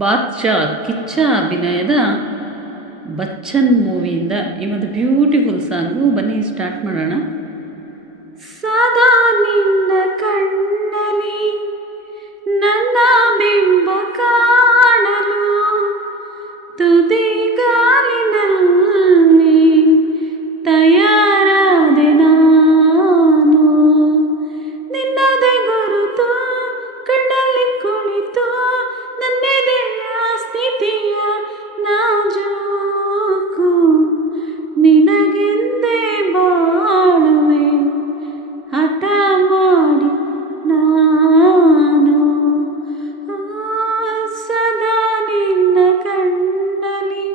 ಬಾದ್ಶಾ ಕಿಚ್ಚ ಅಭಿನಯದ ಬಚ್ಚನ್ ಮೂವಿಯಿಂದ ಈ ಒಂದು ಬ್ಯೂಟಿಫುಲ್ ಸಾಂಗು. ಬನ್ನಿ ಸ್ಟಾರ್ಟ್ ಮಾಡೋಣ. ಸದಾ ನಿನ್ನ ಕಣ್ಣಲ್ಲಿ ನನ್ನ ಬಿಂಬ ಕಾಣಲು ತುದಿಗಾಲಿನಲ್ಲಿ ತಯಾರಾದೆ ನಾನು. ನಿನ್ನದೇ ಗುರುತು ಕಣ್ಣಲ್ಲಿ ಕುಳಿತು ನನ್ನೆದೆಯ ಸ್ಥಿತಿಯ ನಾಜೂಕು ನಿನಗೆಂದೇ ಬಾಳುವೆ ಹಠ ಮಾಡಿ ನಾನು. ಸದಾ ನಿನ್ನ ಕಣ್ಣಲ್ಲಿ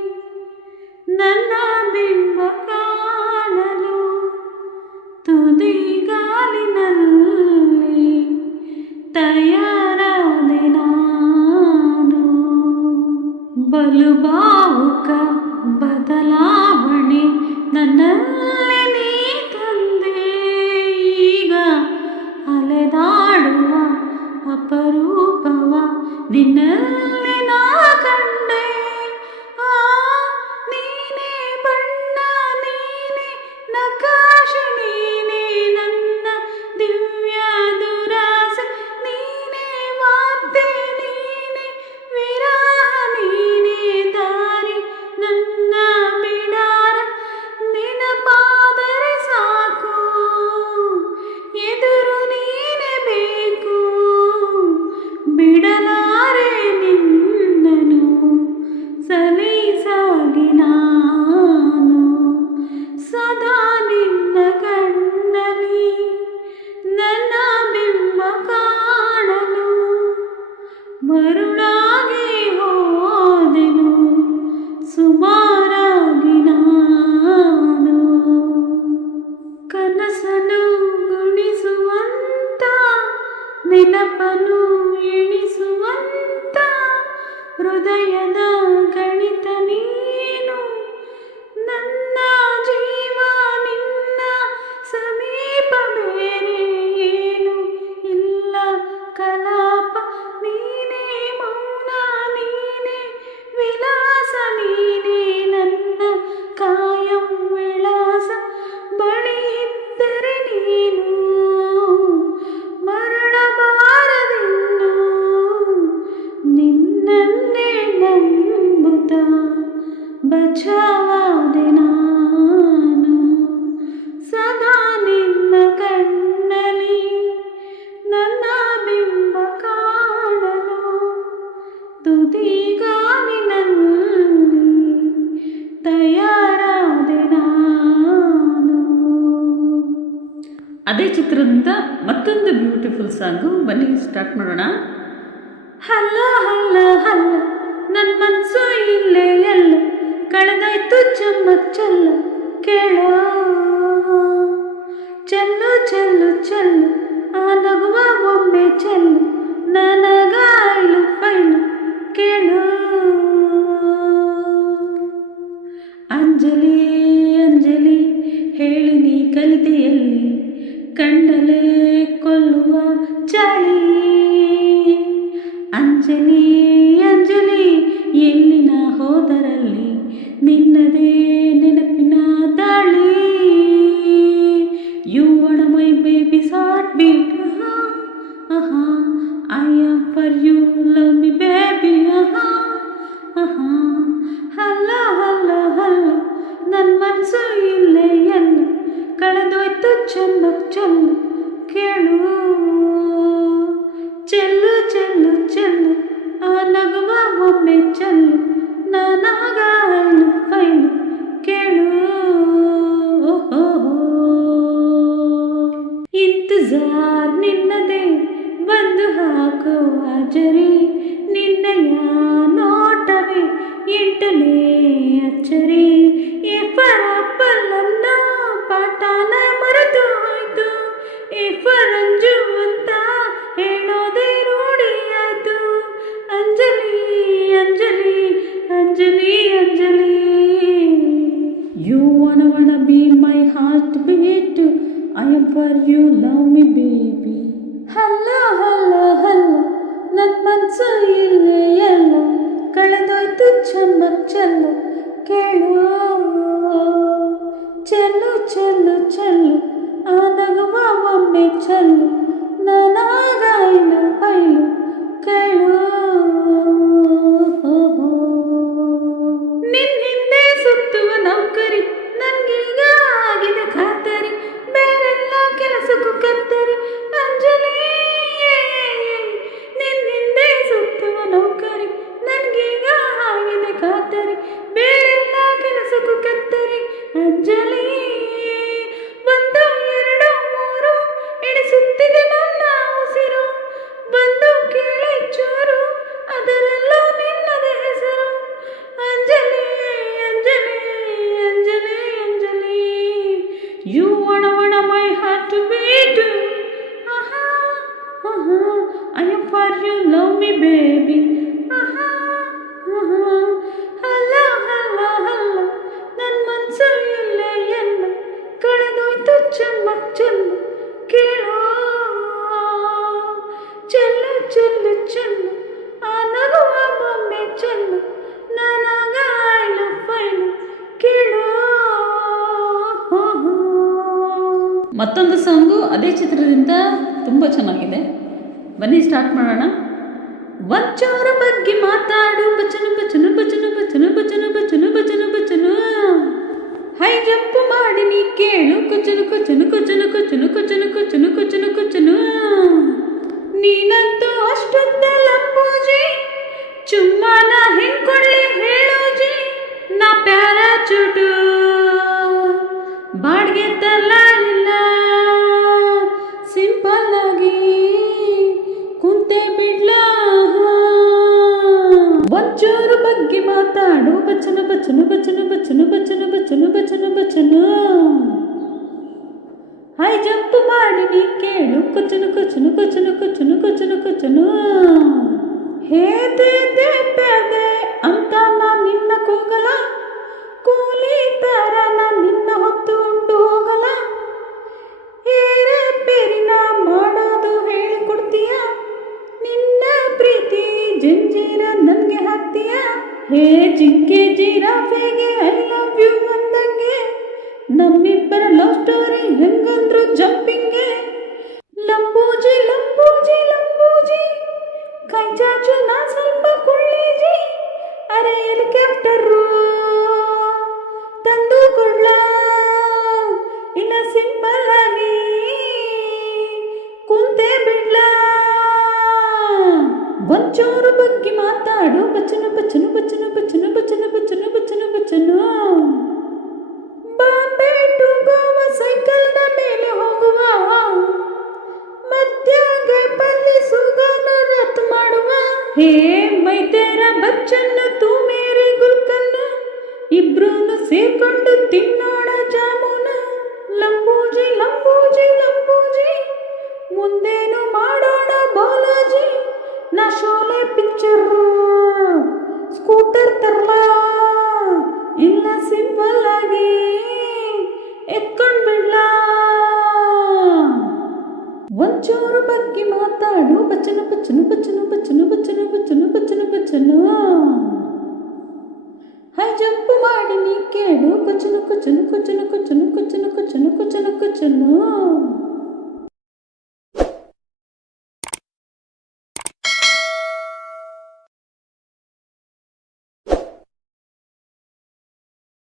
ನನ್ನ ಬಿಂಬ ಕಾಣಲು ತುದಿಗಾಲಿನಲ್ಲಿ ತಯಾರಾದೆ ನಾನು. ಬಲು ಭಾವುಕ ಬದಲಾವಣೆ ನನ್ನಲ್ಲಿ ನೀ ತಂದೆ. ಈಗ ಅಲೆದಾಡುವ ಅಪರೂಪವ ನಿನ್ನಲ್ಲಿ ನಾ ಕಂಡೆ. ನೀನೇ ಬಣ್ಣ, ನೀನೇ ನಕಾಶೆ, ನೀನೇ ನನ್ನ ದಿವ್ಯ ದುರಾಸೆ, ನೀನೇ ವಾರ್ತೆ, ನೀನೇ ವಿರಹ, ನೀನೇ ದಾರಿ ನನ್ನ ಬಿಡಾರ. ನೆನಪಾದರೆ ಸಾಕು, ಎದುರು ನೀನೇ ಬೇಕು, ಬಿಡಲಾರೆ ನಿನ್ನನು ಸಲೀಸಾಗಿ ನಾನು. ಸದಾ ನಿನ್ನ ಕಣ್ಣಲ್ಲಿ ನನ್ನ ಬಿಂಬ ಕಾಣಲು ಮರುಳಾಗಿ ಹೋದೆನು ಸುಮಾರಾಗಿ ನಾನು. ಕನಸನು ಗುಣಿಸುವಂತ ನೆನಪನು ಎಣಿಸುವಂತ ಹೃದಯದ ಗಣಿತ ನೀನು. ನನ್ನ ಜೀವ ನಿನ್ನ ಸಮೀಪ ಬೇರೆ ಏನು ಇಲ್ಲ ಕಲಾಪ. ನೀನೇ ಮೌನ, ನೀನೇ ವಿಲಾಸ, ನೀನೇ ನನ್ನ ಕಾಯಂ ವಿಳಾಸ. ಬಳಿ ಇದ್ದರೆ ನೀನು ಮರಳಬಾರದೆನ್ನು ನಿನ್ನನ್ನೇ ನಂಬುತ್ತ ಬಚಾವಾದೆ ನಾನು. ಸದಾ ನಿನ್ನ ಕಣ್ಣಲ್ಲಿ ನನ್ನ ಬಿಂಬ ಕಾಣಲು ತುದಿಗಾಲಿನಲ್ಲಿ ತಯಾರಾದೆ ನಾನು. ಅದೇ ಚಿತ್ರದಿಂದ ಮತ್ತೊಂದು ಬ್ಯೂಟಿಫುಲ್ ಸಾಂಗು. ಬನ್ನಿ ಸ್ಟಾರ್ಟ್ ಮಾಡೋಣ. ಹಲ್ಲ ಹಲ್ಲ ಹಲ್ಲ ನನ್ನ ಮನ್ಸು ಇಲ್ಲೇ ಎಲ್ಲ ಕಳೆದಾಯ್ತು ಚಮ್ಮಚ್ಚಲ್ಲ ಕೇಳೋ. ಚೆಲ್ಲು ಚೆಲ್ಲು ಚೆಲ್ಲು ಆ ನಗುವ ಒಮ್ಮೆ ಚೆಲ್ಲು ನನಗಾಯ್ಲು ಫೈಲು ಕೇಳು. ಅಂಜಲಿ ಅಂಜಲಿ ಹೇಳಿ ನೀ ಕಲಿತೆಯಲ್ಲಿ ಕಂಡಲೇ ಕೊಲ್ಲುವ ಚಳಿ. ಅಂಜಲಿ ಅಂಜಲಿ ಎಲ್ಲಿನ ಹೋದರಲ್ಲಿ ನಿನ್ನದೇ ನೆನಪಿನ ದಾಳಿ. You want my babies heartbeat, I am for you, love me baby. ಹಲ್ಲ ಹಲ್ಲ ಹಲ್ಲ ನನ್ನ ಮನಸ್ಸು ಇಲ್ಲೇ ಎಲ್ಲ ಕಳೆದೋಯ್ತು ಚೆಲ್ಲಕ್ ಚೆಲ್ಲು ಕೇಳು. ಚೆಲ್ಲು ಚೆಲ್ಲು ಚೆಲ್ಲು ಆ ನಗುವ ಒಮ್ಮೆ ಚೆಲ್ಲು ನನಗಾಯ್ಲು ಫೈಲು ಕೇಳು. ಇಂತಜಾರ್ ನಿನ್ನದೇ ಬಂದು ಹಾಕೋ ಹಾಜರಿ. ನಿನ್ನಯ ನೋಟವೇ ಎಂಟನೇ ಅಚ್ಚರಿ. ಈ ಪರಪ್ಪಲ್ಲನ್ನ ಪಾಠನ ಮರೆತು ಹೋಯ್ತು. ಈ ಫರಂಜು ಅಂತ ಹೇಳೋದೇ ರೂಢಿಯಾಯ್ತು. Anjali Anjali Anjali Anjali. You wanna be my heart beat, I am for you, love me baby. ಹಲ್ಲ ಹಲ್ಲ ಹಲ್ಲ ನನ್ನ ಮನಸ್ಸು ಇಲ್ಲೇ ಎಲ್ಲ ಅದೇ ಚಿತ್ರದಿಂದ ತುಂಬ ಚೆನ್ನಾಗಿದೆ. ಬನ್ನಿ ಸ್ಟಾರ್ಟ್ ಮಾಡೋಣ. ಒಂಚೂರ ಬಗ್ಗೆ ಮಾತಾಡು ಬಚನು ಬಚನು ಬಚನು ಬಚನು ಬಚನು ಬಚನು ಬಚನು ಬಚನು. ಹೈ ಜಂಪ್ ಮಾಡಿ ನೀ ಕೇಳು ಕುಚನು ಕುಚನು ಕುಚನು ಕುಚನು ಕುಚನು ಕುಚನು ಕುಚನು ಕುಚನು. ನೀನಂತೂ ಅಷ್ಟುದ್ದ ಲಂಬೂಜಿ, ಚುಮ್ಮಾನ ಹೆಣ್ಕೊಳ್ಳಿ ಹೇಳೋಜಿ. ನಾ ಪ್ಯಾರಾಚೂಟು ಬಾಡ್ಗೆ ತರಲ ಇಲ್ಲ, ಸಿಂಪಲ್ ಆಗಿ ಕುಂತೆ ಬಿಡ್ಲಾ. ಒಂಚೂರು ಬಗ್ಗೆ ಮಾತಾಡು ಬಚನು ಬಚನು ಬಚನು ಬಚನು ಬಚನು ಬಚನು ಬಚನು ಬಚನು. ಹೈ ಜಂಪ್ ಮಾಡಿ ನೀ ಕೇಳು ಕುಚನು ಕುಚನು ಕುಚನು ಕುಚನು ಕುಚನು ಕುಚನು. ಹೇ ದೇ ದೇ ಪ್ಯಾದೆ ಅಂತ ನಾ ನಿನ್ನ ಕೂಗಲ, ಕೂಲಿ ಪ್ಯಾರ ನಾ ನಿನ್ನ ಹೊತ್ತು ಉಂಡು ಹೋಗಲ. ಹೇರೆ ಪೇರಿನ ಮಾಡೋದು ಹೇಳಿಕೊಡ್ತೀಯ, ನಿನ್ನ ಪ್ರೀತಿ ಜಂಜೀರ ನನ್ಗೆ ಹಾಕ್ತೀಯ. ಹೇ ಜಿಂಕೆ ಜಿರಾಫೆಗೆ ಐ ಲವ್ ಯು ಅಂದಂಗೆ, ನಮ್ಮಿಬ್ಬರ ಲವ್ ಸ್ಟೋರಿ ಹೆಂಗಂದ್ರು ಜಂಪಿಂಗೆ. ಲಂಬೂಜಿ ಲಂಬೂಜಿ ಲಂಬೂಜಿ, ಕೈ ಚಾಚು ನಾ ಸ್ವಲ್ಪ ಕೊಳ್ಳೇಜಿ. ಅರೆ ಹೆಲಿಕಾಪ್ಟರು ತಂದು ಕೊಡ್ಲ, ಇಲ್ಲ ಸಿಂಪಲ್ ಆಗಿ ಕುಂತೆ ಬಿಡ್ಲ. ಒಂಚೂರು ಬಗ್ಗೆ ಮಾತಾಡು ಬಚನು ಬಚನು ಬಚನು ಬಚನು ಬಚನು ಬಚನು ಬಚನು ಬಚನು. ಬಾಂಬೆ ಟು ಗೋವಾ ಸೈಕಲ್ನ ಮೇಲೆ ಹೋಗುವ, ಮಧ್ಯಾಗ ಪಲ್ಲಿ ಸುಗನ ರತ್ ಮಾಡುವ. ಹೇ ಮೈ ತೇರ ಬಚ್ಚನ್ನು ತೂ ಮೇರೆ ಗುಲ್ಕನ್ನು, ಇಬ್ರೂನು ಸೇರ್ಕೊಂಡು ತಿನ್ನೋಣ ಜಾಮೂನ. ಲಂಬೂಜಿ ಲಂಬೂಜಿ ಲಂಬೂಜಿ, ಮುಂದೇನು ಮಾಡೋಣ ಬಾಲಾಜಿ. ನಾ ಶೋಲೆ ಪಿಕ್ಚರ್ ಸ್ಕೂಟರ್ ತರಲ, ಇಲ್ಲ ಸಿಂಪಲ್ ಆಗಿ ಎತ್ಕೊಂಡ್ ಬಿಡ್ಲ. ಒಂಚೂರು ಬಗ್ಗೆ ಮಾತಾಡು ಬಚನು ಬಚನು ಬಚನು ಬಚನು ಬಚನು ಬಚನು ಬಚನು ಬಚನು. ಹೈ ಜಂಪ್ ಮಾಡಿ ನೀ ಕೇಳು ಕುಚನು ಕುಚನು ಕುಚನು ಕುಚನು ಕುಚನು ಕುಚನು ಕುಚನು ಕುಚನು.